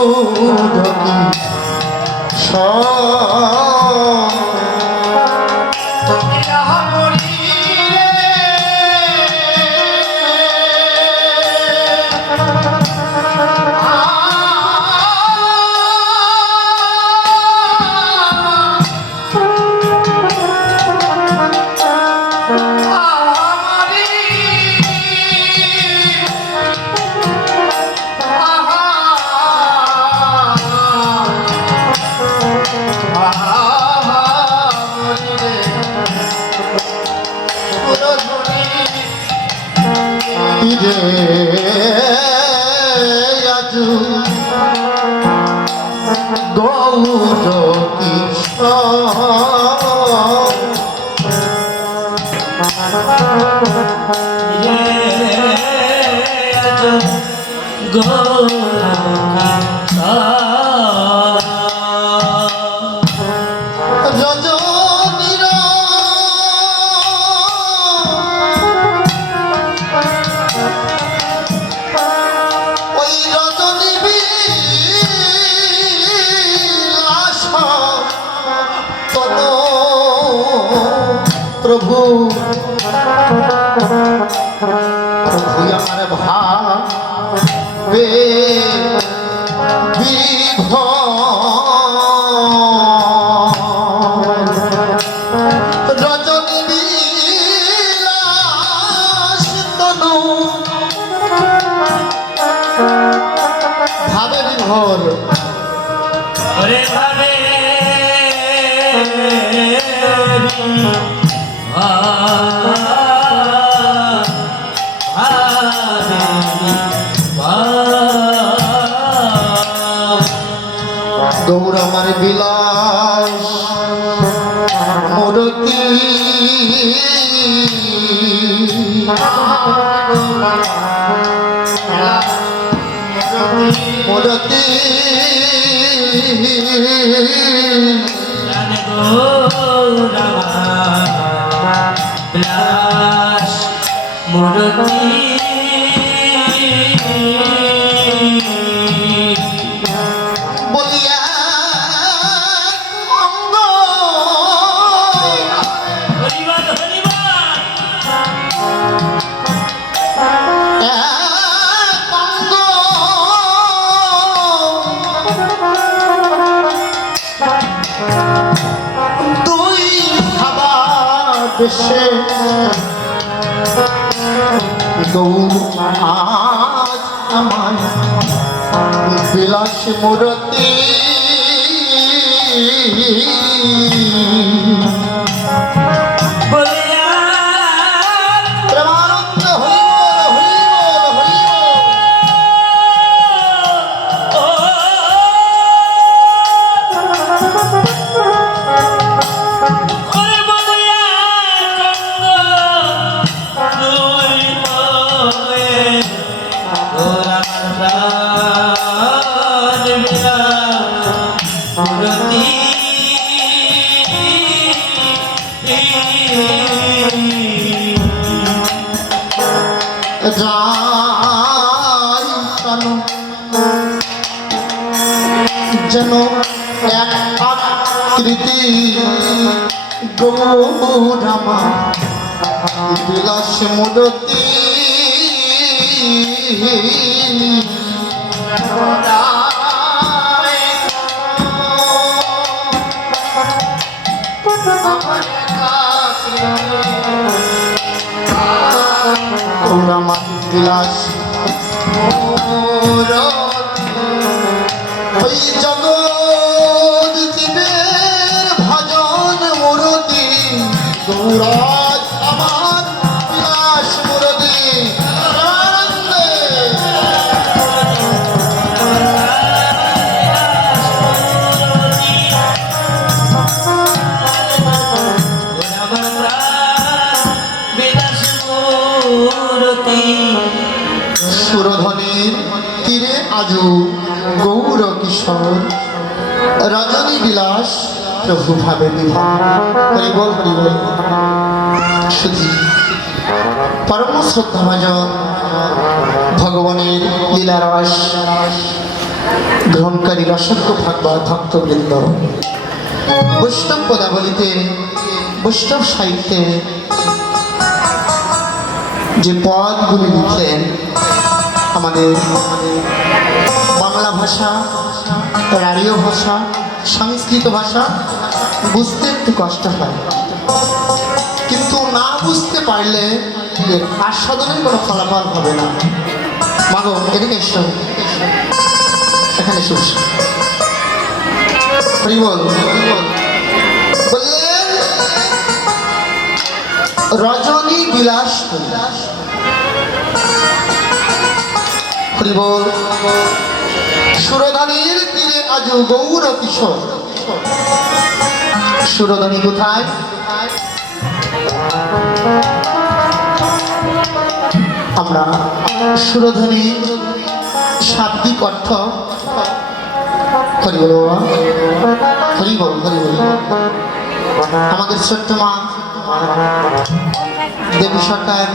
प्रभु प्रभु আমার ভাবে রজনী বিলাস তনু ভাবে বিভোর ভাবে গৌর আমার বিলাস মূর্তি মূর্তি বিলাস মূর্তি গৌর আজ আমার বিলাস মূর্তি যেন এক আকৃতি গৌর আমার বিলাস মূর্তি গৌর আমার বিলাস ওই জগৎ জীবের ভজন মূর্তি গৌরাজ আমার বিলাস মূর্তি সুরধনের তীরে আজও গৌর কিশোর রজনী বিলাস প্রভু ভাবে বিভার হরিবল হরিবল। শুধু পরম শ্রদ্ধাভাজন ভগবানের লীলারস গ্রহণকারী অসংখ্য ভাগবত ভক্তবৃন্দ, বৈষ্ণব পদাবলিতে, বৈষ্ণব সাহিত্যে যে পদগুলি লিখলেন, আমাদের বাংলা ভাষা, রাঢ়ী ভাষা, সংস্কৃত ভাষা বুঝতে একটু কষ্ট হয়, কিন্তু না বুঝতে পারলে এর আস্বাদনের কোনো ফলাফল হবে না। মাগো এদিকে এসো, এখানে এসো। বললেন রজনী বিলাস হরিবল, সুরধনীর তীরে আজ গৌর কিশোর। সুরধনী কোথায়? আমরা সুরধনী শাব্দিক অর্থ হরিবল বাবা, হরিবল হরিবল। আমাদের ছোট্ট মা দেবী সরকার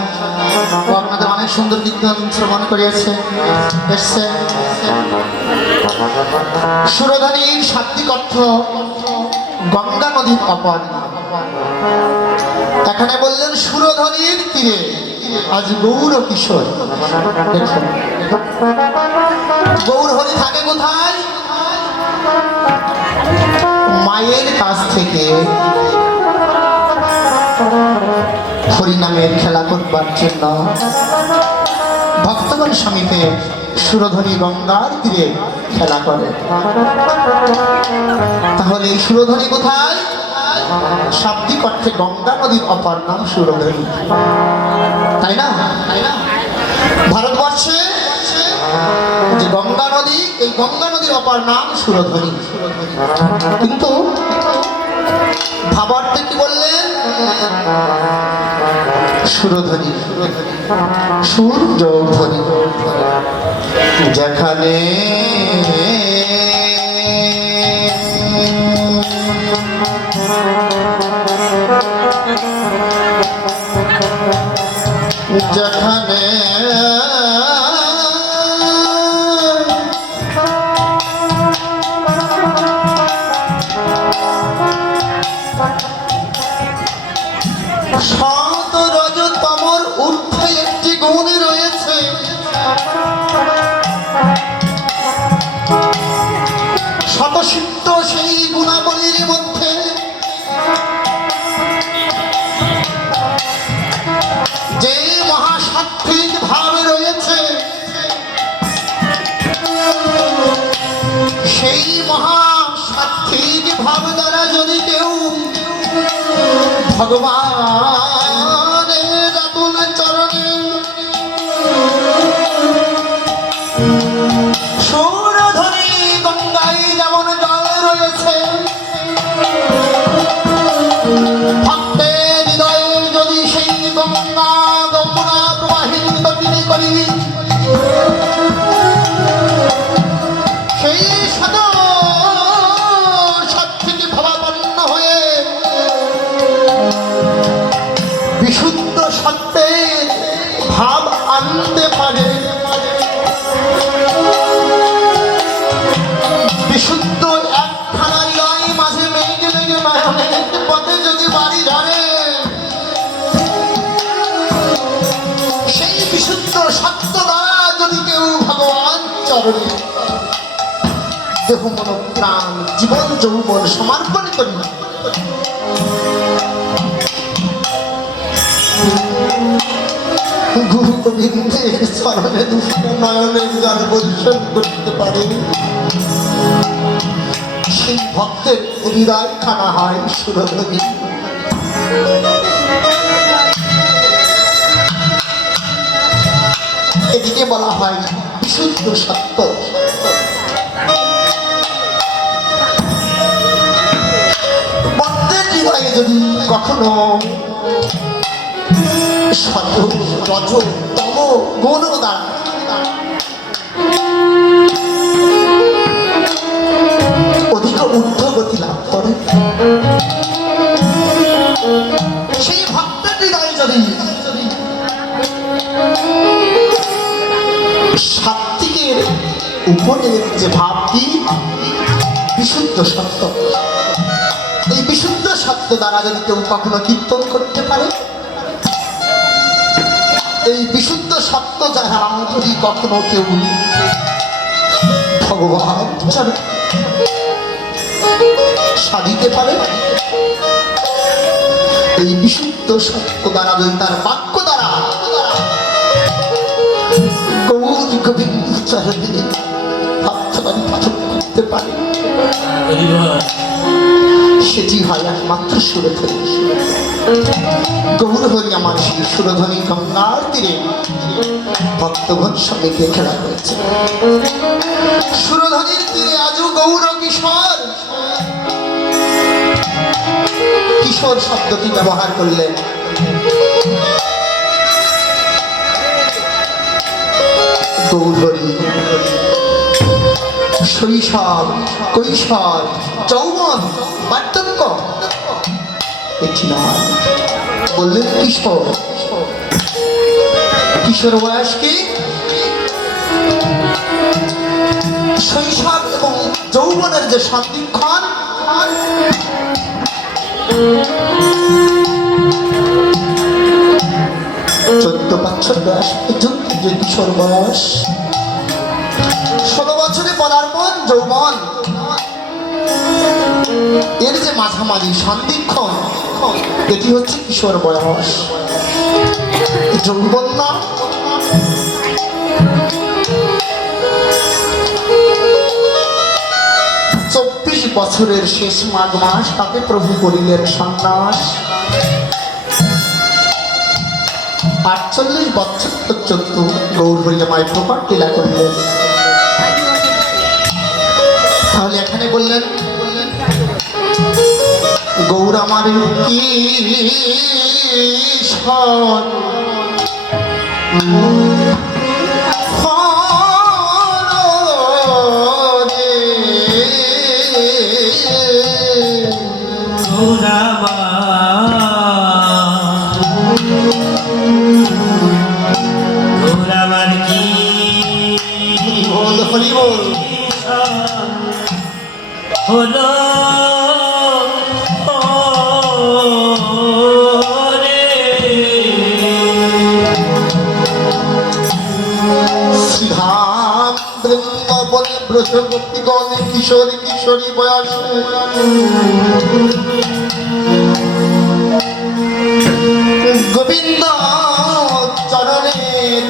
আপনাদের অনেক সুন্দর কীর্তন শ্রবণ করিয়েছে, এসছে। সুরধনীর শাব্দিক অর্থ গঙ্গা নদীর অপর নাম। এখানে বললেন সুরধনীর তীরে আজ গৌর কিশোর। গৌর হরি থাকে কোথায়? মায়ের কাছ থেকে হরিনামের খেলা করবার জন্য ভক্তগণ সমিতে সুরধনী গঙ্গার তীরে খেলা করে। তাহলে এই সুরধনী কোথায়? শাব্দিক অর্থে গঙ্গা নদীর অপর নাম সুরধনী, তাই না? ভারতবর্ষে যে গঙ্গা নদী, এই গঙ্গা নদীর অপর নাম সুরধনী। কিন্তু ভাবার্থে কি বললেন? সুরধনী, সুর যৌধনী। যেখানে যেখানে শত রজতমর ঊর্ধ্বে একটি গুণ রয়েছে, শতসিদ্ধ সেই গুণাবলীর মধ্যে যে মহাসাত্ত্বিক ভাব রয়েছে, সেই মহাসাত্ত্বিক ভাব দ্বারা যদি কেউ ভগবানের রাতুল চরণে সুরধনী গঙ্গায় যেমন জল রয়েছে, ভক্তের হৃদয়ে যদি সেই গঙ্গা যমুনা প্রবাহিত তিনি করি, সেই সাত্ত্বিক ভাবাপন্ন হয়ে বিশুদ্ধ সত্যের ভাব আনতে পারে, বিশুদ্ধ একখানা হৃদয় মাঝে মেঘে মেঘে নয়নের পথে যদি বাড়ি ধরে, সেই বিশুদ্ধ সত্য দ্বারা যদি কেউ ভগবান চরণে দেহ মন প্রাণ জীবন যৌবন সমর্পণ করি, গুরু গোবিন্দের চরণে নয়নের জল বর্ষণ করতে পারে, সেই ভক্তের হৃদয় খানা হয় সুরধনী। এদিকে বলা হয় বিশুদ্ধ সত্য। ভক্তের হৃদয়ে যদি কখনো সত রজ তম গুণ দ্বারা অধিক ঊর্ধ্বগতি লাভ করে, সেই ভক্তের হৃদয়ে যদি সাত্ত্বিকের উপরের যে ভাবটি বিশুদ্ধ সত্য, এই বিশুদ্ধ সত্য দ্বারা যদি কেউ কখনো কীর্তন করতে পারে, এই বিশুদ্ধ সত্য যারা যদি কখনো কেউ ভগবান সাধিতে পারে, এই বিশুদ্ধ সত্য দ্বারা যদি তার বাক্য দ্বারা গৌর গোবিন্দ চরণে ভাবছানি পাঠন করতে পারে, সেটি হয় একমাত্র সুরধ্বনি। গৌর হরি আমার সেই সুরধ্বনি গঙ্গার তীরে ভক্তগণ সঙ্গে গিয়ে খেলা করেছে। সুরধ্বনির তীরে আজও গৌর কিশোর, কিশোর শব্দটি ব্যবহার করলেন। গৌর হরি শৈশব, কৈশোর, যৌবন, বার্ধক্য এটি নয়, বললেন কিশোর। কিশোর বয়স কি? শৈশব এবং যৌবনের যে সন্ধিক্ষণ, চোদ্দ বছর বয়স পর্যন্ত যে কিশোর বয়স, 16 বছরে পদার্পণ যৌবন, এর যে মাঝামাঝি সন্ধিক্ষণ, এটি হচ্ছে কিশোর বয়স। যৌবন না, 24 বছরের শেষ মাঘ মাস, তাতে প্রভু করিলেন সন্ন্যাস। 48 বছর পর্যন্ত গৌর হরিমায় প্রকট লীলা করলেন। তাহলে এখানে বললেন গৌর আমার কিশোর, হরি বল হলো শ্রীধাম বৃন্দাবনে ব্রজগোপীগণে কিশোর কিশোরী বয়সে গোবিন্দ চরণে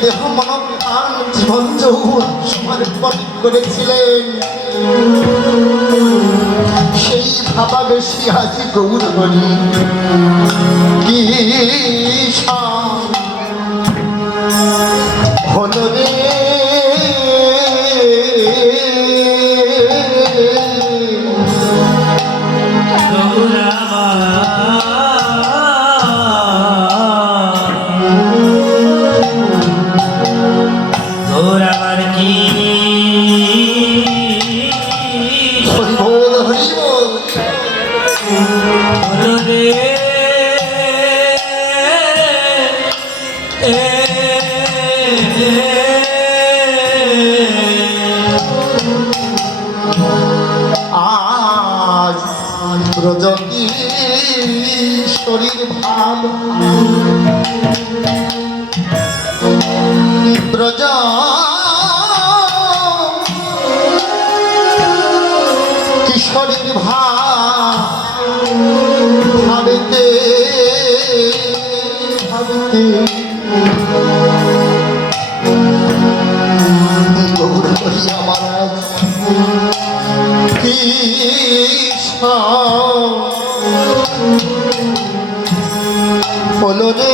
দেহ মন প্রাণ জীবন যৌবন সমর্পণ করেছিলেন। সেই ভাবাবেশী আজি গৌর হরি কিশোর হলো রে। আজ ব্রজকি শরীর ভাব ব্রজ কিশোরীর ভাবিতে ভাবিতে গৌর হরি আমার হলো রে।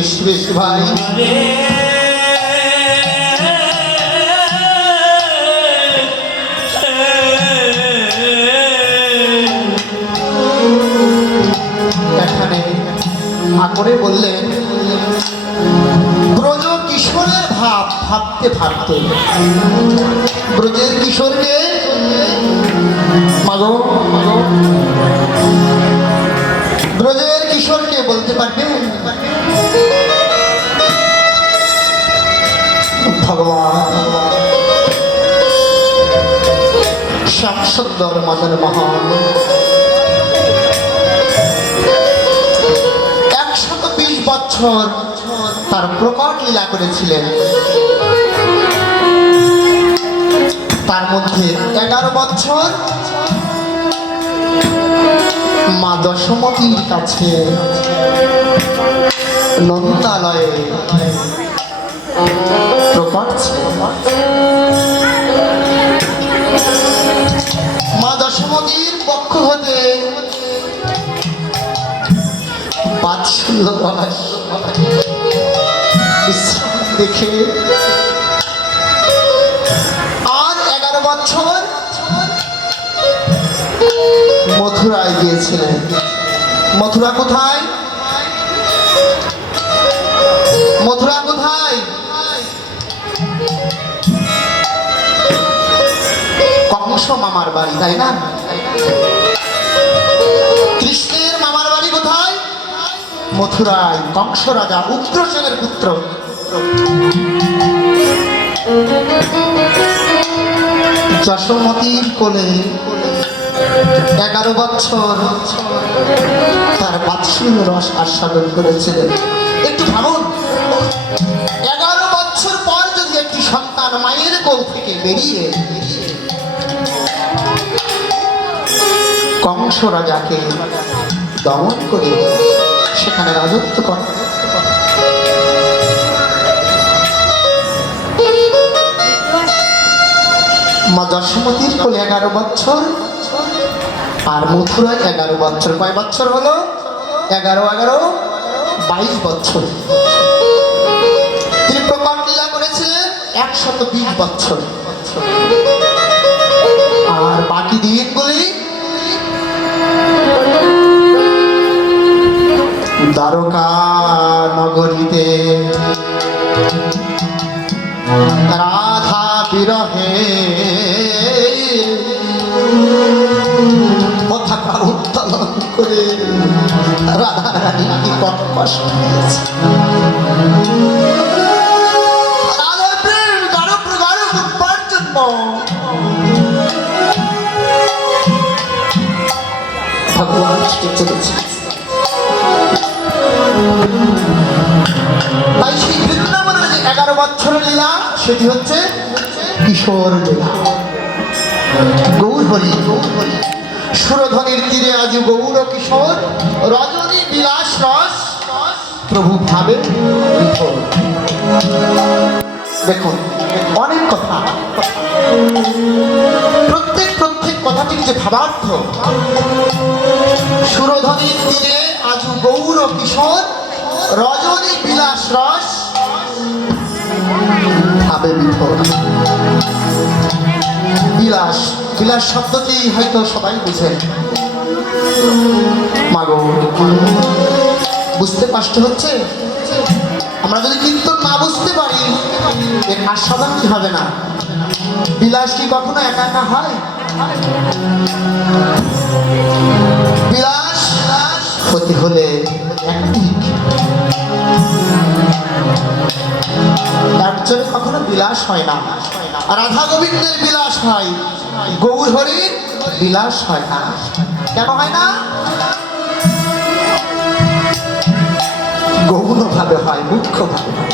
বেশ বেশ ভাই। রে এখানে ঠাকুরে বললেন ব্রজ কিশোরের ভাব ভাবতে ভাবতে ব্রজের কিশোরকে মাগো মাগো ব্রজের কিশোরকে বলতে পারবে ভগবান শ্যাম সুন্দর মদন মোহন 120 বছর তার প্রকট লীলা করেছিলেন। তার মধ্যে 11 বছর মা দশমতীর কাছে নন্দালয়ে প্রকট ছিলেন। মা দশমতীর পক্ষ হতে বাৎসল্য রস বিশ্রাম দেখে আর 11 বছর মথুরায় গিয়েছিলেন। মথুরা কোথায়? মথুরা কোথায়? কংস মামার বাড়ি, তাই না? কৃষ্ণের মামার বাড়ি কোথায়? মথুরায়। কংস রাজা উগ্রসেনের পুত্র। যশোমতীর কোলে 11 বছর তার বাৎসল্য রস আস্বাদন করেছিলেন। একটু ভাবুন, 11 বছর পর যদি একটি সন্তান মায়ের কোল থেকে বেরিয়ে কংস রাজাকে দমন করে সেখানে রাজত্ব করে, মা যশোমতীর কোলে 11 বছর আর মথুরায় 11 বছর। কয় বছর হলো? 11 11 22 বছর। তিনি প্রকট লীলা করেছিলেন 120 বছর। আর বাকি দিনগুলি দ্বারকা নগরীতে রাধা বিরহে পতাকা উত্তোলন করে রাধা রানী কি কত কষ্ট দিয়েছে। রাধার প্রেম গাঢ় প্রগাঢ় করবার জন্য ভগবান ছুটে চলেছে। তাই সেই বৃন্দাবনের যে 11 বছরের লীলা সেটি হচ্ছে কিশোর লীলা। গৌর হরি সুরধনির তীরে আজ গৌর কিশোর রজনী বিলাস রস প্রভু ভাবে বিভোর। দেখুন অনেক কথা, প্রত্যেক কথাটির যে ভাবার্থ। সুরধনির তীরে আজ গৌর কিশোর রজনী বিলাস রস ভাবে বিভোর। বিলাস, বিলাস শব্দটি হয়তো সবাই বুঝেন। মাগো বুঝতে কষ্ট হচ্ছে? আমরা যদি কীর্তন না বুঝতে পারি এর আস্বাদন কি হবে না? বিলাস কি কখনো একা একা হয়? বিলাস হতে হলে একজনে কখনো বিলাস হয় না। রাধা গোবিন্দের বিলাস হয়, গৌর হরির বিলাস হয় না। কেন হয় না? গৌণ ভাবে হয়, মুখ্য ভাবে হয়।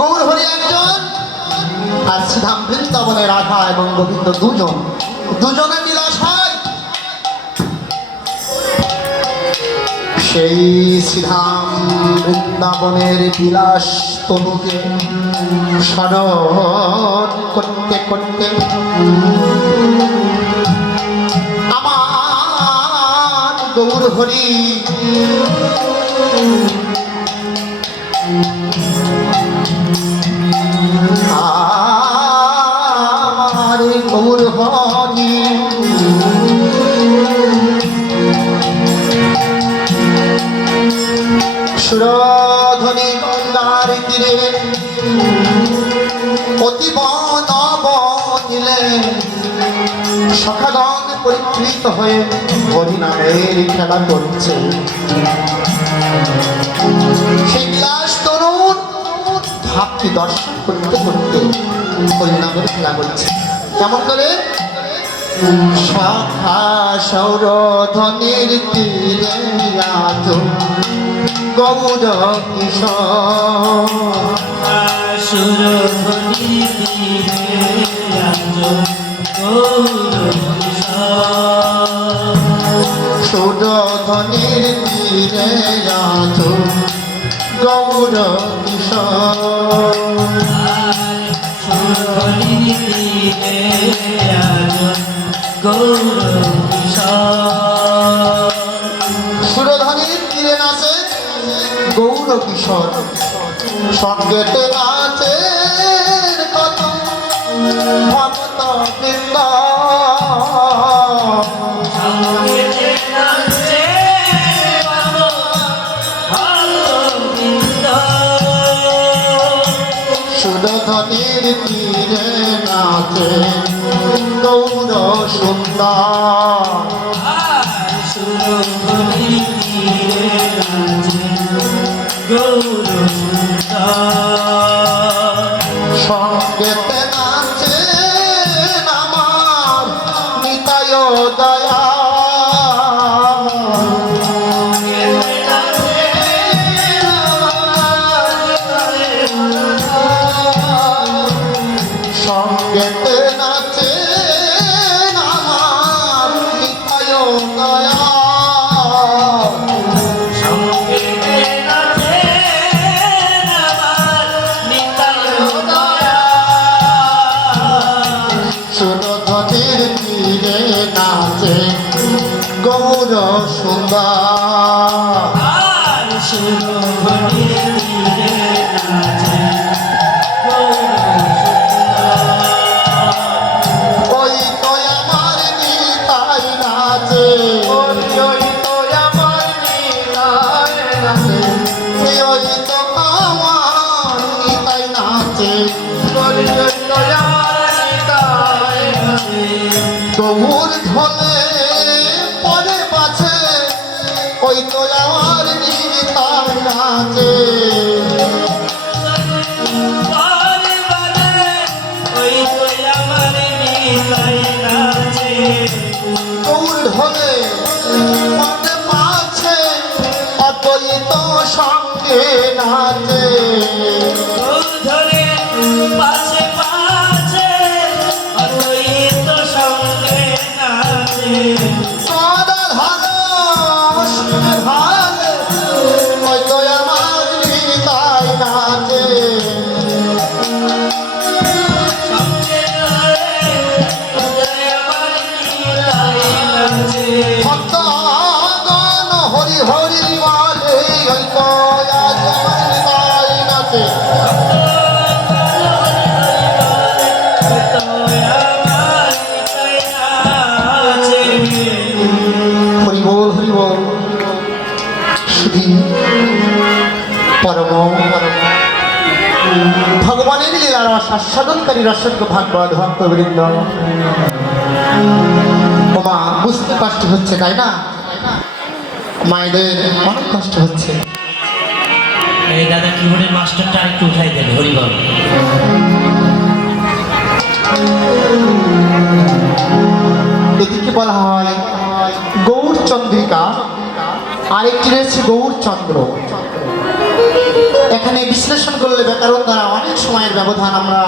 গৌর হরি একজন আর শ্রীধাম বৃন্দাবনে রাধা এবং গোবিন্দ দুজনে বিলাস হয়। সেই শ্রীধাম বৃন্দাবনের বিলাস তনুকে স্মরণ করতে করতে আমার গৌর হরি আমার গৌর হরি সুরধ্বনি গঙ্গার তীরে অতীব নব দিলে সখাগণ পরিকৃত হয়ে হরিনামের খেলা করছে। সেই বিলাস তরুণ ভাবকে দর্শন করতে করতে হরিনামের খেলা করছে। কেমন করে? সখা সৌরধ্বনির তীরে আজ গৌর কিশোর সুরধ্বনি তীরে আজ গৌর কিশোর সুরধ্বনির তীরে আজ গৌর কিশোর সুরধ্বনি তীরে আজ গৌর কিশোর সুরধ্বনির তীরে নাচে গৌর কিশোর সঙ্গেতে নাচে কত ভক্ত বৃন্দ সঙ্গেতে নাচে কত ভক্তবৃন্দ সুরধ্বনির তীরে নাচে গৌর সুন্দর সুরধ্বনি তীরে নাচে গৌর সুন্দর সঙ্গেতে নাচে আমার নিতায় দয়া সঙ্গেতে নাচে আমার নিতায় দয়া সঙ্গেতে নাচে আমার নিতাই দয়া সুরধ্বনির তীরে নাচে গৌর সুন্দর আর সুরধ্বনি তীরে নাচে গৌর সুন্দর ওই তো আমার নিতাই নাচে ওই তো আমার নিতাই নাচে ওই তো আমার নিতাই নাচে ওই তো আমার নিতাই নাচে গৌর ধনে পরে পাছে ওই তো আমার নিতাই নাচে বারে বারে ওই তো আমার নিতাই নাচে গৌর ধনে পরে পাছে অদ্বৈত সঙ্গে নাচে ধরে পাছে পাছে অদ্বৈত সঙ্গে নাচে সদা ভালো ভালো ওই তো আমার নিতাই নাচে সঙ্গে ধরে আমার নিতাই নাচে ভক্তগণ হরি হরি বলে ওই তো আজ আমার নিতাই নাচে হরি বল হরি বল শুধু পরম পরম ভগবানের লীলার আস্বাদনকারী রসজ্ঞ ভাগবত ভক্তবৃন্দ ওমা বুঝতে কষ্ট হচ্ছে তাই না? মায়েদের অনেক কষ্ট হচ্ছে। এই দাদা কিবোর্ডের মাস্টারটা একটু উঠাই দেবে হরিবল এদিকে বলা হয় গৌর চন্দ্রিকা, আরেকটি রয়েছে গৌর চন্দ্র। এখানে বিশ্লেষণ করলে ব্যাকরণ দ্বারা অনেক সময়ের ব্যবধান আমরা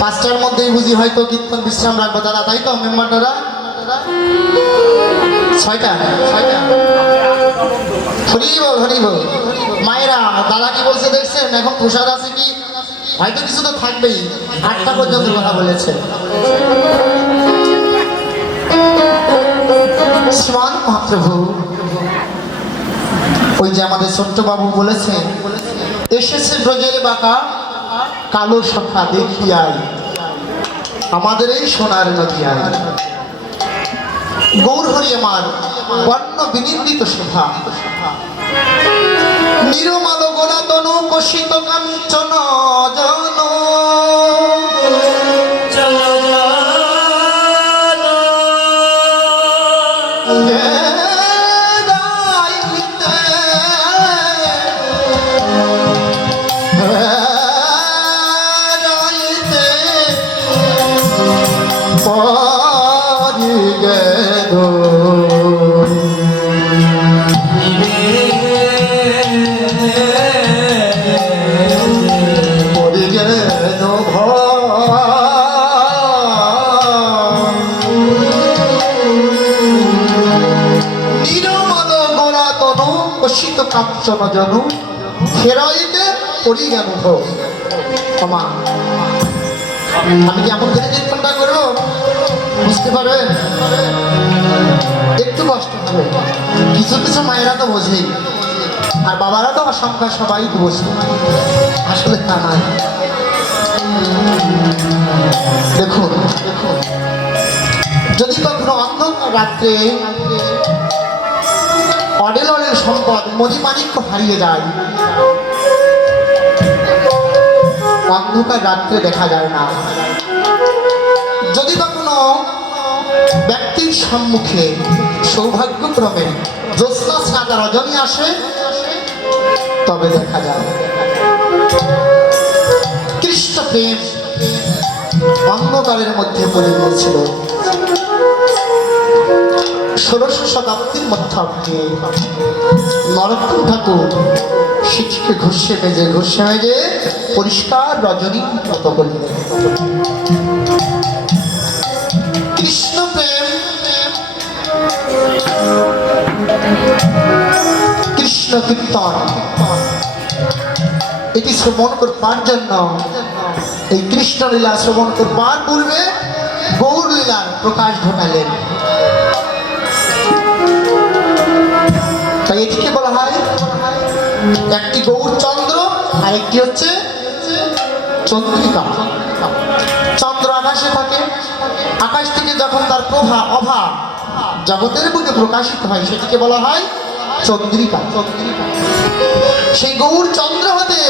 5টার মধ্যেই বুঝি, হয়তো কীর্তন বিশ্রাম রাখবো দাদা, তাই তো মেম্বার দাদা? 6টা হরি বল। মায়েরা দাদা কি বলছে দেখছেন? এখন প্রসাদ আছে কি? হয়তো কিছু তো থাকবেই। 8টা পর্যন্ত কথা বলেছে। শ্রীমান মহাপ্রভু, ওই যে আমাদের ছোট্ট বাবু বলেছে, এসেছে ব্রজের বাঁকা কালো সখা দেখিয়াই আমাদের এই সোনার নদিয়ায়। গৌর হরি আমার বর্ণ বিনিন্দিত শোভা, নিরমাল গোলা তনু কষিত কাঞ্চন জন। চলো কাঞ্চন জনু ফেরাইতে পড়ি গেল ক্ষমা। আমি কি এমন করে চিন্তা করবো, বুঝতে পারবেন? একটু কষ্ট হবে, কিছু কিছু মায়েরা তো বোঝেই, আর বাবারা তো অসংখ্য সবাই তো বোঝে, আসলে তা নয়। দেখুন, যদি কখনো অন্ধকার রাত্রে অডেল অডেল সম্পদ মণিমাণিক্য হারিয়ে যায়, অন্ধকার রাত্রে দেখা যায় না। যদি কখনো ব্যক্তির সম্মুখে সৌভাগ্যক্রমে জ্যোৎস্না সাদা রজনী আসে, তবে দেখা যায়। কৃষ্ণ প্রেম অন্ধকারের মধ্যে পড়ে গিয়েছিল। 16শো শতাব্দীর মধ্যে নরোত্তম ঠাকুর সেটিকে ঘষে মেজে পরিষ্কার রজনী মতো করলেন। কৃষ্ণ প্রেম, কৃষ্ণ কীর্তন এটি শ্রবণ করবার জন্য, এই কৃষ্ণ লীলা শ্রবণ করবার পূর্বে গৌর লীলার প্রকাশ ঘটালেন। তাই এটিকে বলা হয়, একটি গৌর চন্দ্র আর একটি হচ্ছে চন্দ্রিকা। চন্দ্র আকাশে থাকে, আকাশ থেকে যখন তার প্রভা অভা জগতের বুকে প্রকাশিত হয়, সেটিকে বলা হয় চন্দ্রিকা। সেই গৌর চন্দ্র হতে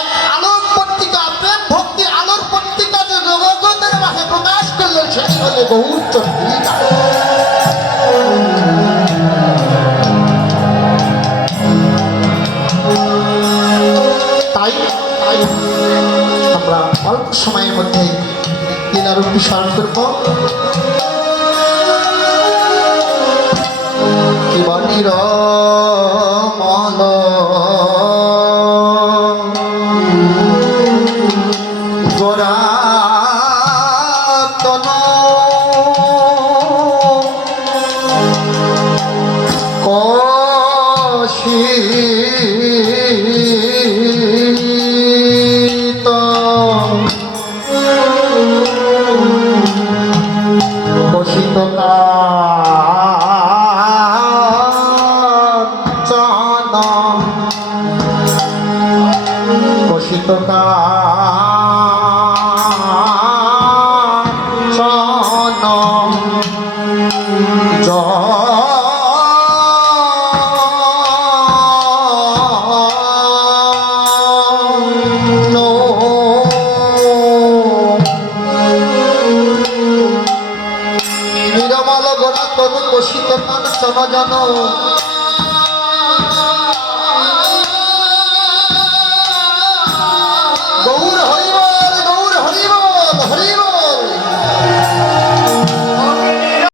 এক আলোর পত্রিকা, প্রেম ভক্তি আলোর পত্রিকা যে জগতের মাঝে প্রকাশ করলেন, সেটি হলে গৌর চন্দ্রিকা। তাই আমরা অল্প সময়ের মধ্যে লীলারূপটি স্মরণ করব। জীবনীর মল গোরা তন কশি নিরমল গোড়া তনু কষিত কাঞ্চন জন